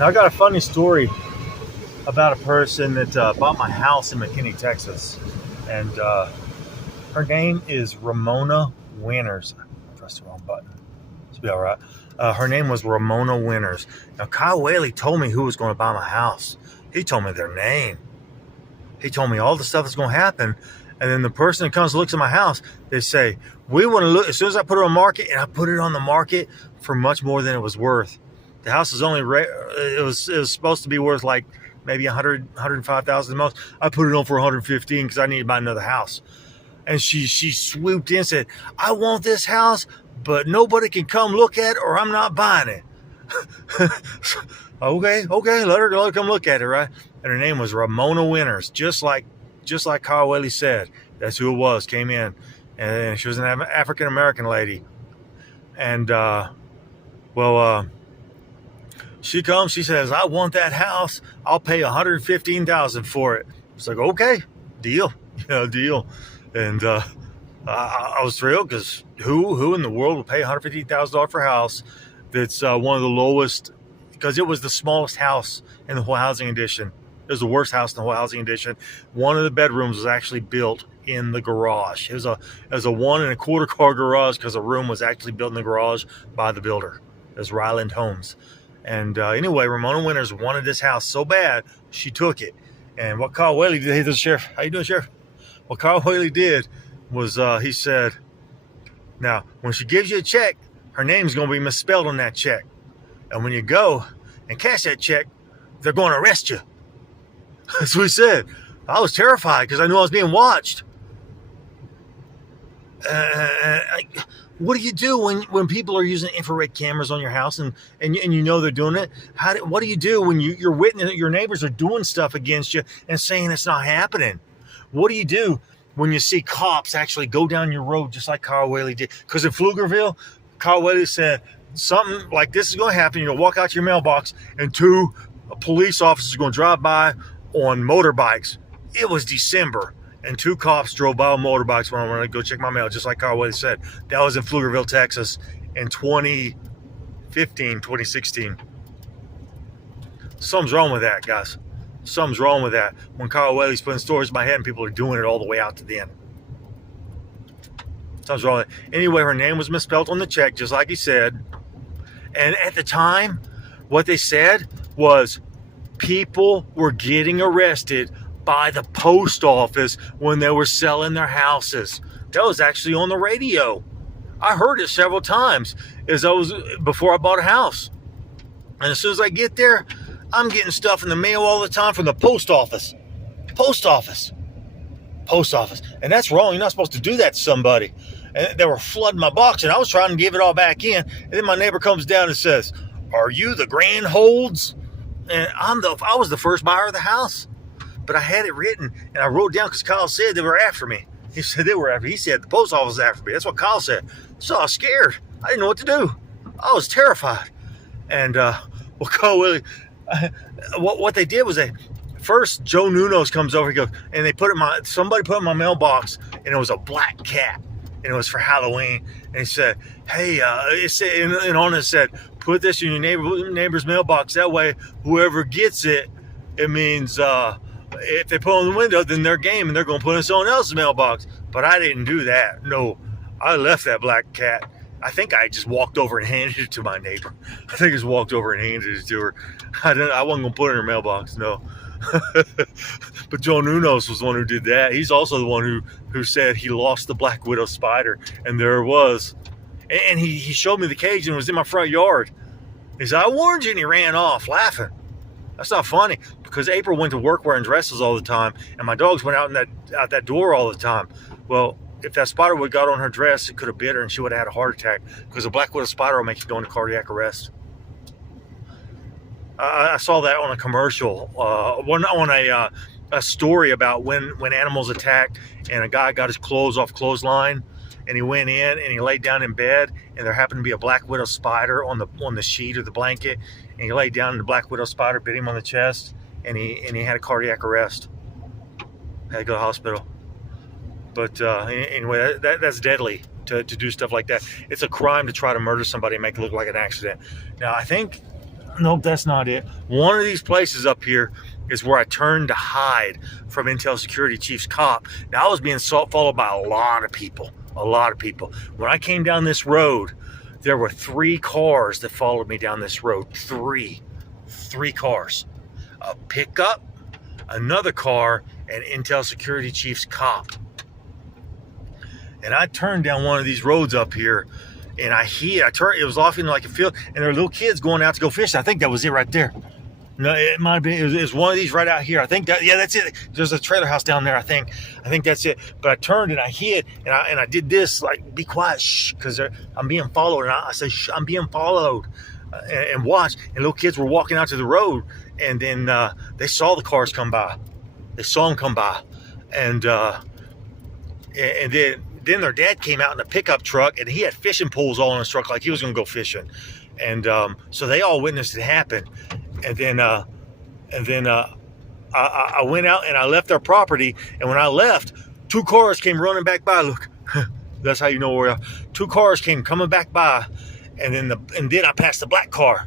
Now, I got a funny story about a person that bought my house in McKinney, Texas. And her name is Ramona Winters. I pressed the wrong button. It's be all right. Her name was Ramona Winters. Now, Kyle Whaley told me who was going to buy my house. He told me their name. He told me all the stuff that's going to happen. And then the person that comes and looks at my house, they say, we want to look, as soon as I put it on the market, and I put it on the market for much more than it was worth. The house is only, it was supposed to be worth like maybe 100, 105,000 most. I put it on for 115 because I needed to buy another house. And she swooped in and said, I want this house, but nobody can come look at it or I'm not buying it. Okay, let her come look at it, right? And her name was Ramona Winters, just like Kyle Whaley said. That's who it was, came in. And she was an African-American lady. And, she comes, she says, I want that house. I'll pay $115,000 for it. It's like, okay, deal. Deal. And I was thrilled because who in the world would pay $150,000 for a house that's one of the lowest, because it was the smallest house in the whole housing edition. It was the worst house in the whole housing edition. One of the bedrooms was actually built in the garage. It was a 1 1/4 car garage because a room was actually built in the garage by the builder. It was Ryland Homes. And anyway, Ramona Winters wanted this house so bad, she took it. And what Kyle Whaley did, hey, this is Sheriff. How you doing, Sheriff? What Kyle Whaley did was he said, now, when she gives you a check, her name's going to be misspelled on that check. And when you go and cash that check, they're going to arrest you. That's what he said. I was terrified because I knew I was being watched. What do you do when people are using infrared cameras on your house and you know they're doing it? What do you do when you're witnessing your neighbors are doing stuff against you and saying it's not happening? What do you do when you see cops actually go down your road just like Kyle Whaley did? Because in Pflugerville, Kyle Whaley said something like this is going to happen. You're going to walk out to your mailbox and 2 police officers are going to drive by on motorbikes. It was December. And 2 cops drove by on motorbikes when I wanted to go check my mail, just like Kyle Whaley said. That was in Pflugerville, Texas in 2015, 2016. Something's wrong with that, guys. Something's wrong with that. When Kyle Whaley's putting stories in my head and people are doing it all the way out to the end. Something's wrong with it. Anyway, her name was misspelled on the check, just like he said. And at the time, what they said was people were getting arrested by the post office when they were selling their houses. That was actually on the radio. I heard it several times before I bought a house. And as soon as I get there, I'm getting stuff in the mail all the time from the post office. Post office. And that's wrong. You're not supposed to do that to somebody. And they were flooding my box, and I was trying to give it all back in. And then my neighbor comes down and says, are you the Grand Holds? And I was the first buyer of the house. But I had it written, and I wrote down because Kyle said they were after me. He said they were after me. He said the post office was after me. That's what Kyle said. So I was scared. I didn't know what to do. I was terrified. And Kyle Willie, what they did was first Joe Nunez comes over. He goes, and somebody put it in my mailbox, and it was a black cat, and it was for Halloween. And he said, hey, and on it said, put this in your neighbor's mailbox. That way, whoever gets it, it means if they put it on the window, then they're game and they're going to put it in someone else's mailbox. But I didn't do that. No, I left that black cat. I think I just walked over and handed it to my neighbor. I think I just walked over and handed it to her. I wasn't going to put it in her mailbox, no. But Joe Nunez was the one who did that. He's also the one who said he lost the black widow spider. And there it was. And he showed me the cage and it was in my front yard. He said, I warned you, and he ran off laughing. That's not funny because April went to work wearing dresses all the time, and my dogs went out that door all the time. Well, if that spider would have got on her dress, it could have bit her, and she would have had a heart attack because a black widow spider will make you go into cardiac arrest. I saw that on a commercial, on a story about when animals attack, and a guy got his clothes off clothesline, and he went in and he laid down in bed, and there happened to be a black widow spider on the sheet or the blanket, and he laid down and the black widow spider bit him on the chest, and he had a cardiac arrest. Had to go to the hospital. But anyway, that's deadly to do stuff like that. It's a crime to try to murder somebody and make it look like an accident. Now, I think Nope, that's not it. One of these places up here is where I turned to hide from Intel Security Chief's cop. Now, I was being followed by a lot of people. A lot of people. When I came down this road, there were 3 cars that followed me down this road. Three cars. A pickup, another car, and Intel Security Chief's cop. And I turned down one of these roads up here, and I turned, it was off in like a field, and there were little kids going out to go fishing. I think that was it right there. No, it might have been, it was one of these right out here. I think that, yeah, that's it. There's a trailer house down there, I think that's it. But I turned and I hid, and I did this, like, be quiet, shh, because I'm being followed. And I said, shh, I'm being followed, and watch. And little kids were walking out to the road, and then they saw the cars come by. They saw them come by, and then their dad came out in a pickup truck, and he had fishing poles all in his truck, like he was going to go fishing. And so they all witnessed it happen. And then I went out and I left their property. And when I left, 2 cars came running back by. Look, that's how you know where we are. 2 cars came coming back by, and then I passed the black car,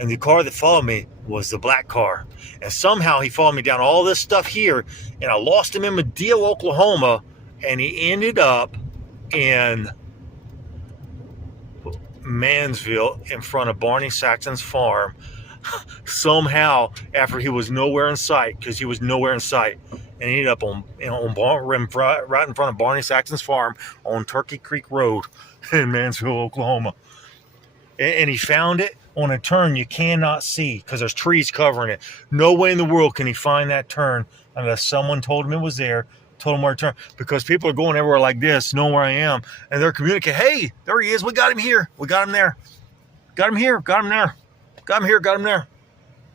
and the car that followed me was the black car. And somehow he followed me down all this stuff here, and I lost him in Madill, Oklahoma, and he ended up in Mansville in front of Barney Saxon's farm. Somehow, after he was nowhere in sight, because he was nowhere in sight, and he ended up right in front of Barney Saxon's farm on Turkey Creek Road in Mansville, Oklahoma. And he found it on a turn you cannot see because there's trees covering it. No way in the world can he find that turn unless someone told him it was there, told him where to turn, because people are going everywhere like this, knowing where I am, and they're communicating, hey, there he is, we got him here, we got him there, got him here, got him there, got him here, got him there.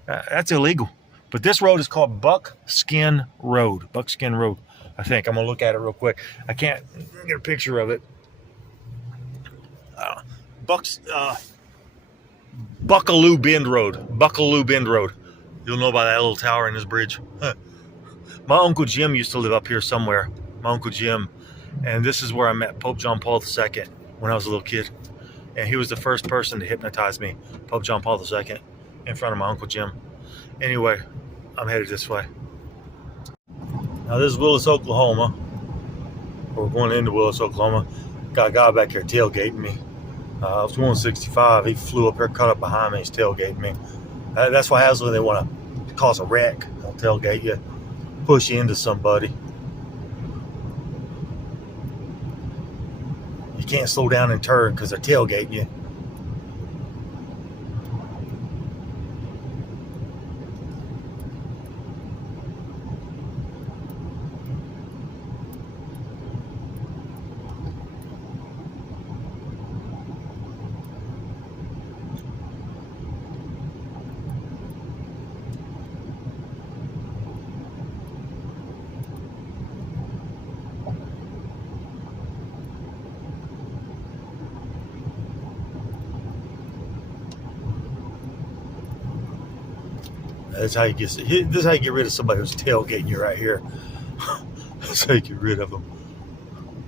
That's illegal. But this road is called Buckskin Road. Buckskin Road, I think. I'm going to look at it real quick. I can't get a picture of it. Buckaloo Bend Road. Buckaloo Bend Road. You'll know by that little tower in this bridge. Huh. My Uncle Jim used to live up here somewhere. My Uncle Jim. And this is where I met Pope John Paul II when I was a little kid. And he was the first person to hypnotize me. Pope John Paul II. In front of my Uncle Jim. Anyway, I'm headed this way. Now this is Willis, Oklahoma. We're going into Willis, Oklahoma. Got a guy back here tailgating me. I was going 65. He flew up here, cut up behind me. He's tailgating me. That's what happens when they want to cause a wreck. They'll tailgate you, push you into somebody. You can't slow down and turn because they're tailgating you. That's how you get. This is how you get rid of somebody who's tailgating you right here. That's how you get rid of them.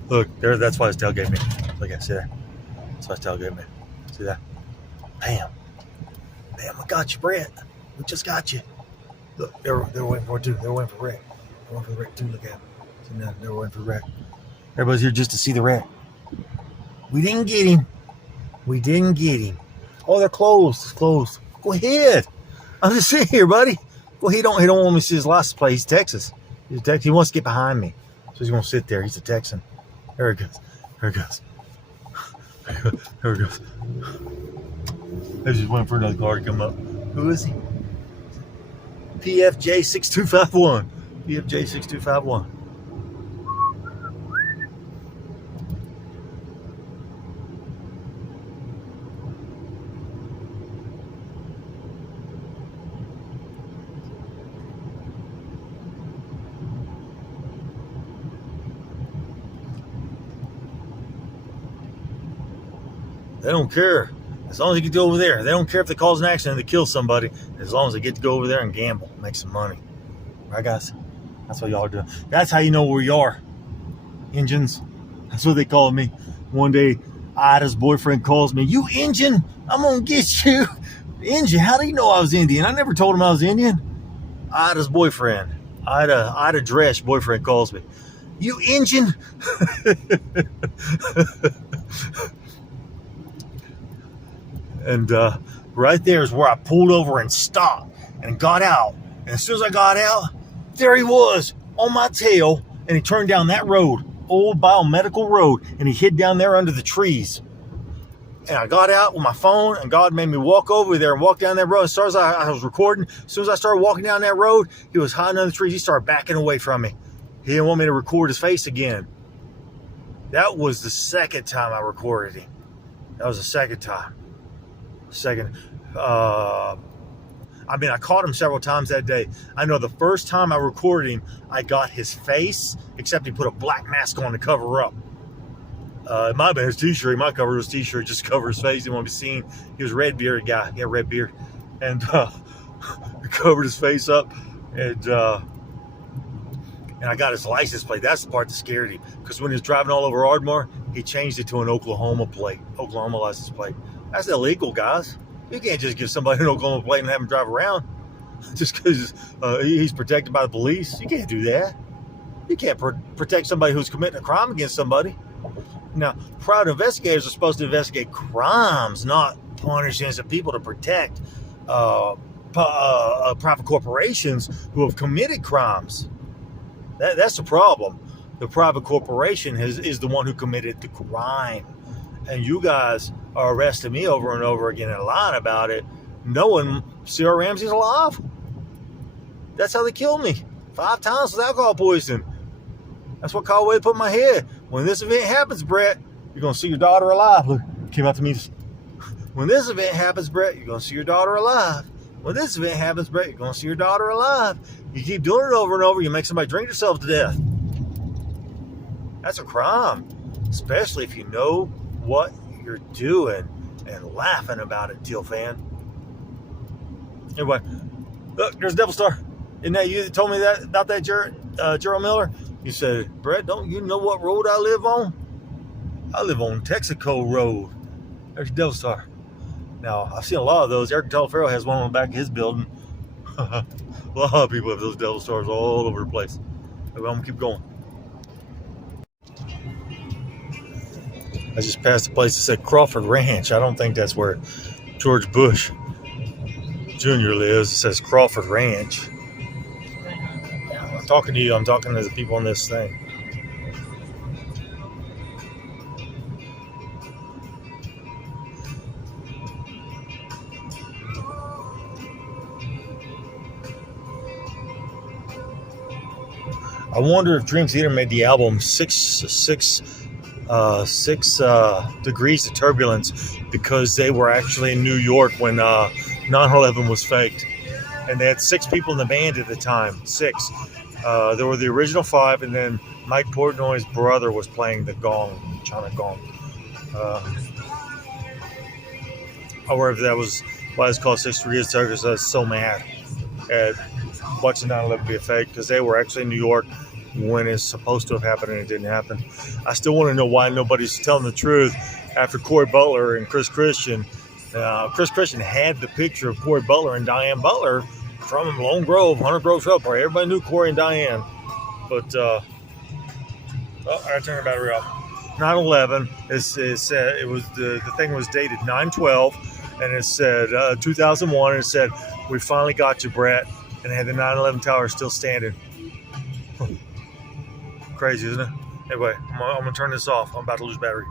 Look, there. That's why it's tailgating me. Look at, see there. That's why it's tailgating me. See that? Bam, bam. We got you, Brett. We just got you. Look, they're waiting for it too. They're waiting for wreck. They're waiting for the wreck too. Look at. See now, they're waiting for the wreck. Everybody's here just to see the wreck. We didn't get him. We didn't get him. Oh, they're closed. It's closed. Go ahead. I'm just sitting here, buddy. Well, he don't want me to see his license plate. He's Texas. He wants to get behind me. So he's going to sit there. He's a Texan. There he goes. There he goes. There he goes. I just waiting for another car to come up. Who is he? PFJ 6251. PFJ 6251. They don't care. As long as they get to go over there. They don't care if they cause an accident, they kill somebody. As long as they get to go over there and gamble, make some money. Right, guys? That's what y'all are doing. That's how you know where you are. Engines. That's what they call me. One day, Ida's boyfriend calls me, "You engine, I'm going to get you." Indian? How do you know I was Indian? I never told him I was Indian. Ida's boyfriend. Ida Dresch boyfriend calls me. You Indian? And right there is where I pulled over and stopped and got out. And as soon as I got out, there he was on my tail, and he turned down that road, old biomedical road, and he hid down there under the trees. And I got out with my phone, and God made me walk over there and walk down that road. As soon as I was recording, as soon as I started walking down that road, he was hiding under the trees. He started backing away from me. He didn't want me to record his face again. That was the second time I recorded him. That was the second time. I caught him several times that day. I know the first time I recorded him, I got his face, except he put a black mask on to cover up. It might have been his t-shirt. He might cover his t-shirt, just cover his face. He didn't want to be seen. He was a red-bearded guy. He had a red beard. And he covered his face up. And I got his license plate. That's the part that scared him. Because when he was driving all over Ardmore, he changed it to an Oklahoma license plate. That's illegal, guys. You can't just give somebody an Oklahoma plate and have him drive around just because he's protected by the police. You can't do that. You can't protect somebody who's committing a crime against somebody. Now, private investigators are supposed to investigate crimes, not punish innocent people to protect private corporations who have committed crimes. That's the problem. The private corporation is the one who committed the crime. And you guys are arresting me over and over again and lying about it, knowing Sarah Ramsey's alive. That's how they killed me. 5 times with alcohol poisoning. That's what Caldwell put in my head. When this event happens, Brett, you're going to see your daughter alive. Look, came out to me. When this event happens, Brett, you're going to see your daughter alive. When this event happens, Brett, you're going to see your daughter alive. You keep doing it over and over, you make somebody drink themselves to death. That's a crime, especially if you know what you're doing and laughing about it, Teal fan. Anyway, look, there's Devil Star. Isn't that you that told me that about that Gerald Miller? He said, Brett, don't you know what road I live on? I live on Texaco Road. There's Devil Star. Now, I've seen a lot of those. Eric Talaferro has one on the back of his building. A lot of people have those Devil Stars all over the place. Anyway, I'm going to keep going. I just passed a place that said Crawford Ranch. I don't think that's where George Bush Jr. lives. It says Crawford Ranch. I'm talking to you. I'm talking to the people on this thing. I wonder if Dream Theater made the album Six Degrees of Turbulence because they were actually in New York when 9/11 was faked. And they had 6 people in the band at the time. 6. There were the original 5, and then Mike Portnoy's brother was playing the gong, China gong. However, that was why it's called 6 Degrees of Turbulence. I was so mad at watching 9/11 be a fake because they were actually in New York when it's supposed to have happened and it didn't happen. I still want to know why nobody's telling the truth after Corey Butler and Chris Christian. Chris Christian had the picture of Corey Butler and Diane Butler from Lone Grove, Hunter Grove Trail Park. Everybody knew Corey and Diane. But, I turned the battery off. 9/11, it was the thing was dated 9/12, and it said 2001, and it said, "We finally got you, Brett," and it had the 9/11 tower still standing. Crazy, isn't it? Anyway, I'm going to turn this off. I'm about to lose battery.